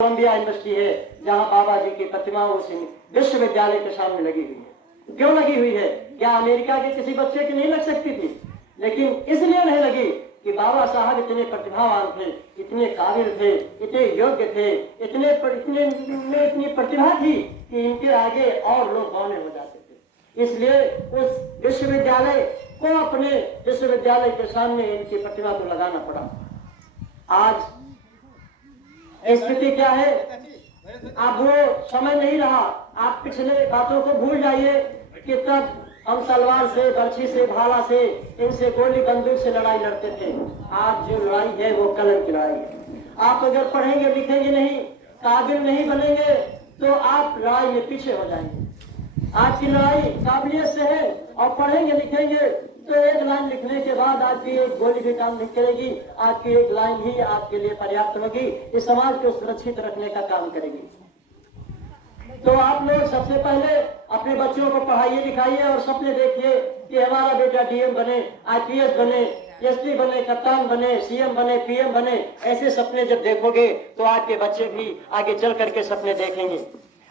Colombia university है जहां बाबा जी की प्रतिमा उस विश्वविद्यालय के सामने लगी हुई है। क्यों लगी हुई है? क्या अमेरिका के किसी बच्चे की नहीं लग सकती थी? लेकिन इसलिए नहीं लगी कि बाबा साहब इतने प्रतिभावान थे, इतने काबिल थे, इतने योग्य थे, इतनी प्रतिभा थी कि इनके आगे और लोग बौने हो जाते थे। इसलिए उस विश्वविद्यालय को अपने विश्वविद्यालय के सामने इनकी प्रतिभा को लगाना पड़ा। आज स्थिति क्या है? अब वो समय नहीं रहा। आप पिछले बातों को भूल जाइए कि तब हम तलवार से, बर्छी से, भाला से, इनसे गोली बंदूक से लड़ाई लड़ते थे। आज जो लड़ाई है वो कलम की लड़ाई है। आप अगर पढ़ेंगे लिखेंगे नहीं, काबिल नहीं बनेंगे तो आप लड़ाई में पीछे हो जाएंगे। आज की लड़ाई काबिलियत से है और पढ़ेंगे लिखेंगे तो एक लाइन लिखने के बाद आपकी एक गोली भी काम नहीं करेगी। आपकी एक लाइन ही आपके लिए पर्याप्त होगी, इस समाज को सुरक्षित रखने का काम करेगी। तो आप लोग सबसे पहले अपने बच्चों को पढ़ाइए लिखाइए और सपने देखिए कि हमारा बेटा डीएम बने, आईपीएस बने, एसपी बने, कप्तान बने, सीएम बने, पीएम बने। ऐसे सपने जब देखोगे तो आपके बच्चे भी आगे चल करके सपने देखेंगे।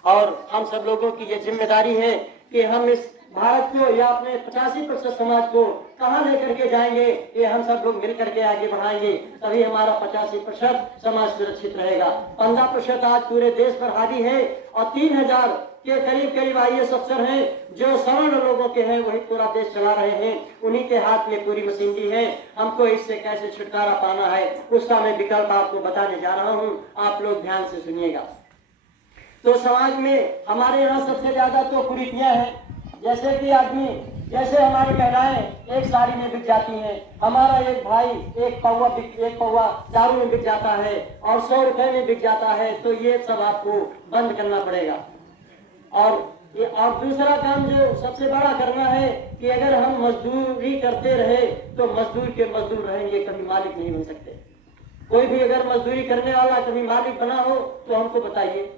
और हम सब लोगों की ये जिम्मेदारी है कि हम इस भारत को या अपने 85% समाज को कहाँ लेकर के जाएंगे, ये हम सब लोग मिलकर के आगे बढ़ाएंगे, तभी हमारा 85% समाज सुरक्षित रहेगा। 15% आज पूरे देश पर हावी है और 3000 के करीब आईएएस अफसर हैं जो सवर्ण लोगों के हैं, वही पूरा देश चला रहे हैं। उन्हीं के हाथ में पूरी मशीनरी है। हमको इससे कैसे छुटकारा पाना है उसका मैं विकल्प आपको बताने जा रहा हूँ। आप लोग ध्यान से सुनिएगा। तो समाज में हमारे यहाँ सबसे ज्यादा तो कुरीतियां हैं। जैसे कि जैसे हमारी महिलाएं एक साड़ी में बिक जाती हैं, हमारा एक भाई एक पौवा दारू में बिक जाता है और 100 रुपए में बिक जाता है। तो ये सब आपको बंद करना पड़ेगा। और दूसरा काम जो सबसे बड़ा करना है कि अगर हम मजदूरी करते रहे तो मजदूर के मजदूर रहेंगे, कभी मालिक नहीं बन सकते। कोई भी अगर मजदूरी करने वाला कभी मालिक बना हो तो हमको बताइए।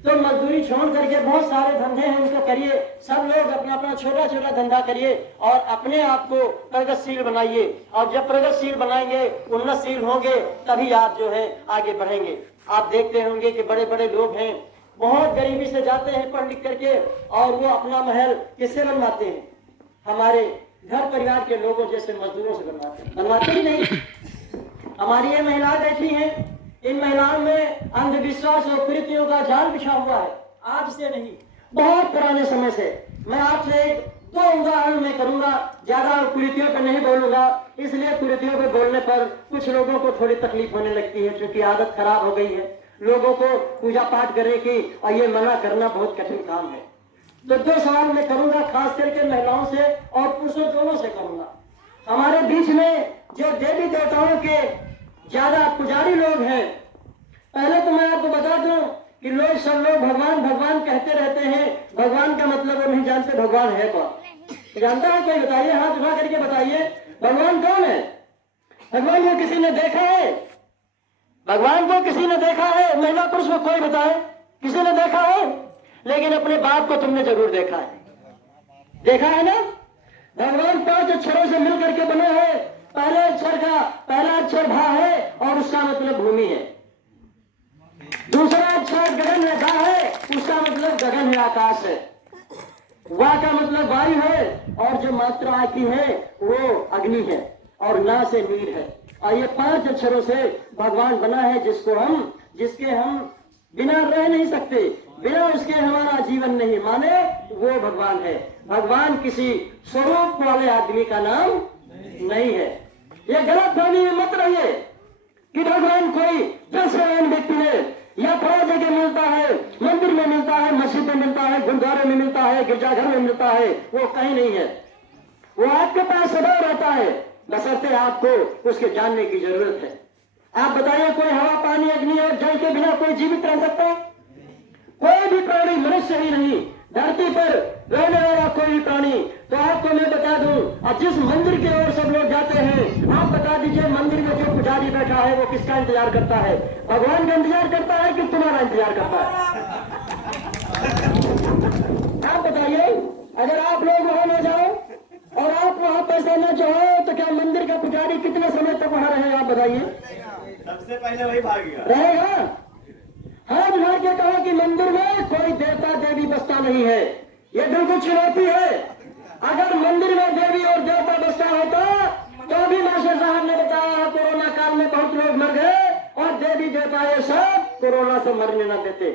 तो मजदूरी छोड़ करके बहुत सारे धंधे हैं, उनको करिए। सब लोग अपना अपना छोटा छोटा धंधा करिए और अपने आप को प्रगतिशील बनाइए। और जब प्रगतिशील बनाएंगे, उन्नतशील होंगे, तभी आप जो है आगे बढ़ेंगे। आप देखते होंगे कि बड़े बड़े लोग हैं, बहुत गरीबी से जाते हैं पढ़ लिख करके और वो अपना महल किससे बनवाते हैं? हमारे घर परिवार के लोगों जैसे मजदूरों से बनवाते ही नहीं। हमारी ये महिलाएं बैठी हैं, इन महिलाओं में अंधविश्वास और कुरीतियों का जाल बिछा हुआ है। आज से नहीं, बहुत पुराने समय से। मैं आपसे 2 उदाहरण मैं करूंगा, ज्यादा कुरीतियों पर नहीं बोलूंगा। इसलिए कुरीतियों पर बोलने पर कुछ लोगों को थोड़ी तकलीफ होने लगती है, क्योंकि आदत खराब हो गई है लोगों को पूजा पाठ करने की, और ये मना करना बहुत कठिन काम है। तो 2 सवाल मैं करूंगा, खास करके महिलाओं से और पुरुषों दोनों से करूंगा। हमारे बीच में जो देवी देवताओं के ज्यादा पुजारी लोग हैं, पहले तो मैं आपको बता दूं कि सब लोग भगवान भगवान कहते रहते हैं। भगवान का मतलब वो नहीं जानते भगवान है कौन। जानता है कोई? बताइए, हाथ उठा करके बताइए, भगवान कौन है? भगवान को किसी ने देखा है? भगवान को किसी ने देखा है? महिला पुरुष को कोई बताए, किसी ने देखा है? लेकिन अपने बाप को तुमने जरूर देखा है। देखा है ना? भगवान 5 अक्षरों से मिल करके बने हैं। पहले अक्षर का पहला अक्षर भा है और उसका मतलब भूमि है। दूसरा अक्षर गगन है, गा है, उसका मतलब गगन है, आकाश है। वा का मतलब वायु है और जो मात्रा आती है वो अग्नि है और ना से नीर है। और ये 5 अक्षरों से भगवान बना है, जिसके हम बिना रह नहीं सकते, बिना उसके हमारा जीवन नहीं। माने वो भगवान है। भगवान किसी स्वरूप वाले आदमी का नाम नहीं है। ये गलत फहमी में मत रहिए कि भगवान कोई 10 व्यक्ति है या 5 जगह मिलता है, मंदिर में मिलता है, मस्जिद में मिलता है, गुरुद्वारे में मिलता है, गिरजाघर में मिलता है। वो कहीं नहीं है। वो आपके पास सदैव रहता है, बशर्ते आपको उसके जानने की जरूरत है। आप बताइए, कोई हवा पानी अग्नि और जल के बिना कोई जीवित रह सकता है? कोई भी प्राणी, मनुष्य ही नहीं, धरती पर रहने वाला कोई भी प्राणी। तो आपको मैं बता दूं, अब जिस मंदिर की ओर सब लोग जाते हैं, आप बता दीजिए मंदिर में जो पुजारी बैठा है वो किसका इंतजार करता है? भगवान का इंतजार करता है कि तुम्हारा इंतजार करता है? आप बताइए। अगर आप लोग वहां न जाओ और आप वहाँ पैसा न चाहो तो क्या मंदिर का पुजारी कितने समय तक वहाँ रहेगा, आप बताइए? सबसे पहले वही भागेगा। रहेगा। हाथ उठा के कहो कि मंदिर में कोई देवता देवी बसता नहीं है, ये बिल्कुल चुनौती है। अगर मंदिर में देवी और देवता बसता होता तो भी मास्टर साहब ने बताया कोरोना काल में बहुत लोग मर गए और देवी देवता ये सब कोरोना से मरने न देते।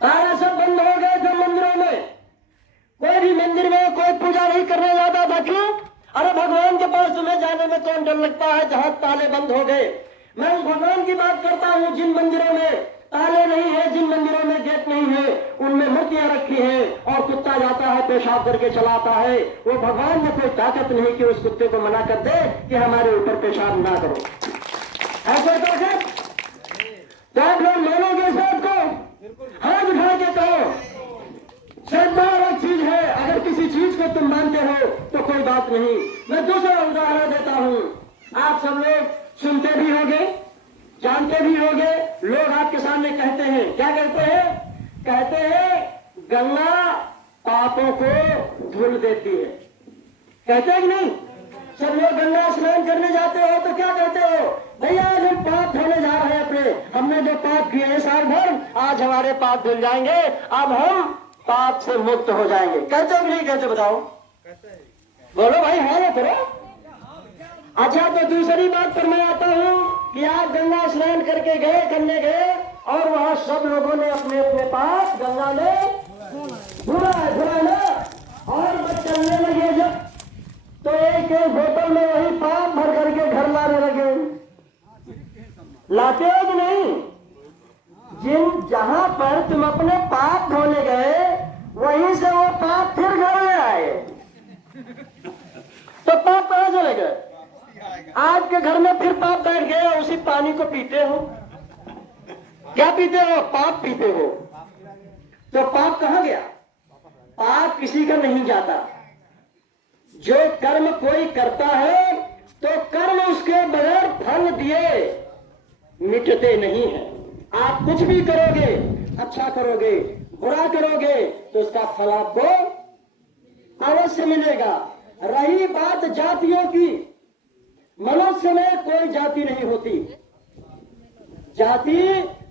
तारा सब बंद हो गए थे मंदिरों में, कोई भी मंदिर में कोई पूजा नहीं करने जाता था। क्यों? अरे भगवान के पास तुम्हें जाने में कौन डर लगता है जहां ताले बंद हो गए। मैं उस भगवान की बात करता हूँ जिन मंदिरों में ताले नहीं है, जिन मंदिरों में गेट नहीं है, उनमें मूर्तियां रखी हैं और कुत्ता जाता है पेशाब करके चलाता है। वो भगवान में कोई ताकत नहीं कि उस कुत्ते को मना कर दे कि हमारे ऊपर पेशाब ना करो। ऐसा ताकत तो आप लोग मानोगे इस बात को? हाथ उठा के कहो। श्रद्धा एक चीज है, अगर किसी चीज को तुम मानते हो तो कोई बात नहीं। मैं दूसरा उदाहरण देता हूँ। आप सब लोग सुनते भी होंगे, जानते भी होंगे, लोग आपके सामने कहते हैं, क्या कहते हैं? कहते हैं गंगा पापों को धुल देती है। कहते हैं कि नहीं? सब लोग गंगा स्नान करने जाते हो तो क्या कहते हो? भैया आज हम पाप धोने जा रहे हैं अपने, हमने जो पाप किए हैं साल भर, आज हमारे पाप धुल जाएंगे, अब हम पाप से मुक्त हो जाएंगे। कहते हो नहीं कहते? बताओ, बोलो भाई, हाँ या करो। अच्छा, तो दूसरी बात पर मैं आता हूँ कि आप गंगा स्नान करके गए, करने गए और वहां सब लोगों ने अपने अपने पाप गंगा में धुला ना, और बस चलने लगे जब तो एक एक बोतल में वही पाप भर करके घर लाने लगे। लाते हो कि नहीं? जहां पर तुम अपने पाप धोने गए वहीं से वो पाप फिर घर में आए, तो पाप कहां चले गए? आपके घर में फिर पाप बैठ गया, उसी पानी को पीते हो। क्या पीते हो? पाप पीते हो। तो पाप कहां गया? पाप किसी का नहीं जाता। जो कर्म कोई करता है तो कर्म उसके बगैर फल दिए मिटते नहीं है। आप कुछ भी करोगे, अच्छा करोगे, बुरा करोगे तो उसका फल आपको अवश्य मिलेगा। रही बात जातियों की, मनुष्य में कोई जाति नहीं होती। जाति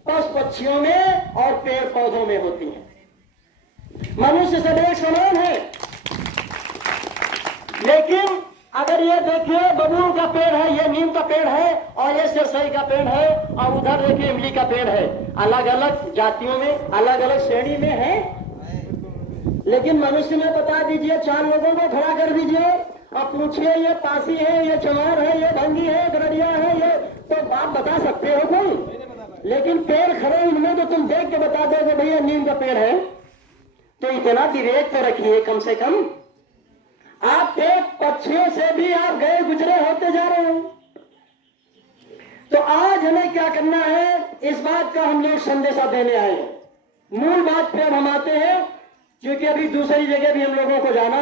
पशु पक्षियों में और पेड़ पौधों में होती है। मनुष्य सब एक समान है। लेकिन अगर ये देखिए बबूल का पेड़ है, ये नीम का पेड़ है, और ये सरसई का पेड़ है, और उधर देखिए इमली का पेड़ है, अलग अलग जातियों में, अलग अलग श्रेणी में है। लेकिन मनुष्य में बता दीजिए, 4 लोगों को खड़ा कर दीजिए और पूछिए ये पासी है, ये चमार है, ये भंगी है, गरड़िया है, ये तो आप बता सकते हो कोई? लेकिन पेड़ खड़े इनमें तो तुम देख के बता दोगे भैया नीम का पेड़ है। तो इतना विवेक तो रखिए कम से कम। आप एक पक्षियों से भी आप गए गुजरे होते जा रहे हो। तो आज हमें क्या करना है, इस बात का हम लोग संदेशा देने आए हैं। मूल बात पे अब हम आते हैं, क्योंकि अभी दूसरी जगह भी हम लोगों को जाना